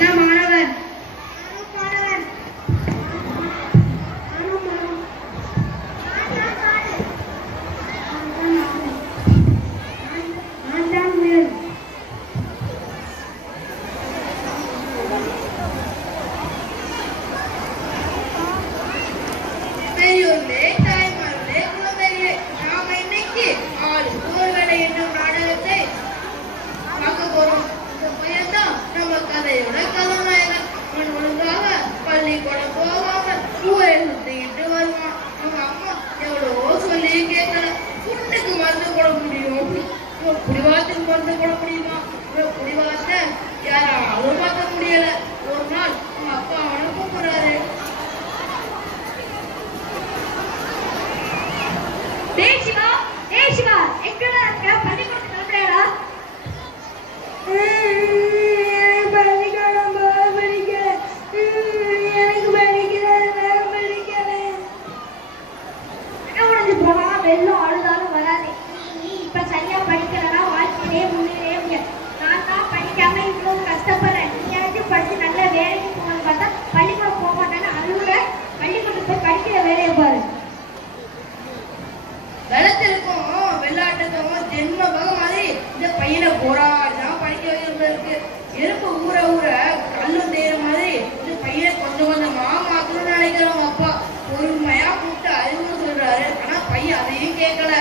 நான் மாணவன். பெரியோர்களே, தாய்மார்களே, குழந்தைகளே, நாம இன்னைக்கு ஆளுவேளை என்னும் நாடகத்தை பார்க்க போறோம். இந்த பையன் தான் நம்ம கதையோட கதாநாயகன். அவன் ஒழுங்காக பள்ளிக்கூடம் போகாம ஊரை சுத்திக்கிட்டு வருவான். அவங்க அம்மா எவ்வளவோ சொல்லி கேட்கல. புண்ணுக்கு மருந்து போட முடியும், குடிவாரத்துக்கு மருந்து போட முடியுமா? குடிவாரத்தை யாராலும் பார்க்க முடியல. ஒரு நாள் அவங்க அப்பா அவனை கூப்பிடுறாரு. வெள்ளம் அழுதாலும் வராது. நீ இப்ப சரியா படிக்கலன்னா வாழ்க்கையிலே முன்னேறவே முடியாது. நான் தான் படிக்காம இவ்வளவு கஷ்டப்படுறேன். நீயாச்சும் படிச்சு நல்ல வேலைக்கு போகணும்னு பார்த்தா பள்ளிக்கூடம் போக மாட்டேன்னு அழுகுற. பள்ளிக்கூடம் போய் படிக்கிற வேலையை பாரு. வெள்ளத்திற்கும் வெள்ளாட்டுக்கும் ஜென்ம பகம் மாதிரி இந்த பையனை போராடிதான் படிக்க வைக்கிறது இருக்கு. எறும்பு ஊற ஊற கல்லும் தேற மாதிரி இந்த பையனை கொஞ்சம் கொஞ்சமா மாத்தணும்னு நினைக்கிறவங்க அப்பா பொறுமையா கூப்பிட்டு அறிவுரை சொல்றாரு. ஆனா பையன் அதையும் கேட்கல.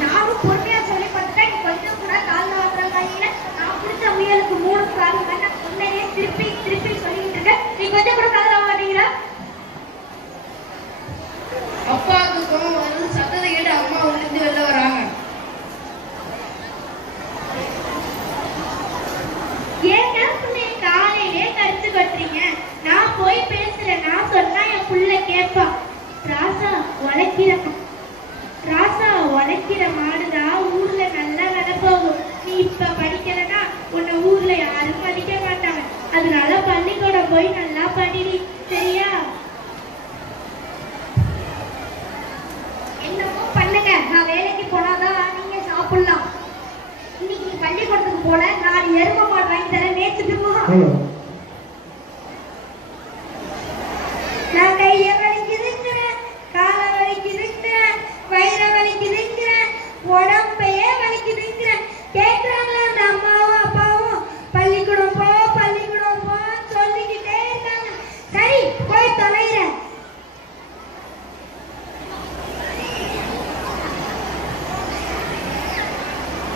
நானும் பொறுமையா சொல்லி பார்த்துட்டேன். கொஞ்சம் கூட கால வாங்குற கையில நான் பிடிச்ச முயலுக்கு 3 கால் உன்னையே திருப்பி திருப்பி சொல்லிட்டு இருக்கேன். நீ கொஞ்சம் கூட கால வாங்க மாட்டீங்களா? அப்பாவுக்கு கோவம் வருது. சத்தத்தை கேட்டு அம்மா உள்ளிருந்து வெளில வராங்க. ஏங்க காலையிலே கடிச்சு கட்டுறீங்க? நான் போய் பேசுறேன். நான் சொன்னா என் புள்ள கேட்பா. ராசா உழைக்கிற மாடுதான் ஊர்ல நல்லா வேலை போகும். நீ இப்ப படிக்கலன்னா உன்னை ஊர்ல யாரும் படிக்க மாட்டாங்க. அதனால பள்ளிக்கூடம் போய் நல்லா படிடி, சரியா? என்னமோ பண்ணுங்க. நான் வேலைக்கு போனாதான் நீங்க சாப்பிடலாம். இன்னைக்கு நீ பள்ளிக்கூடத்துக்கு போல, நான் எருமை மாடு வாங்கி தரேன். நேற்று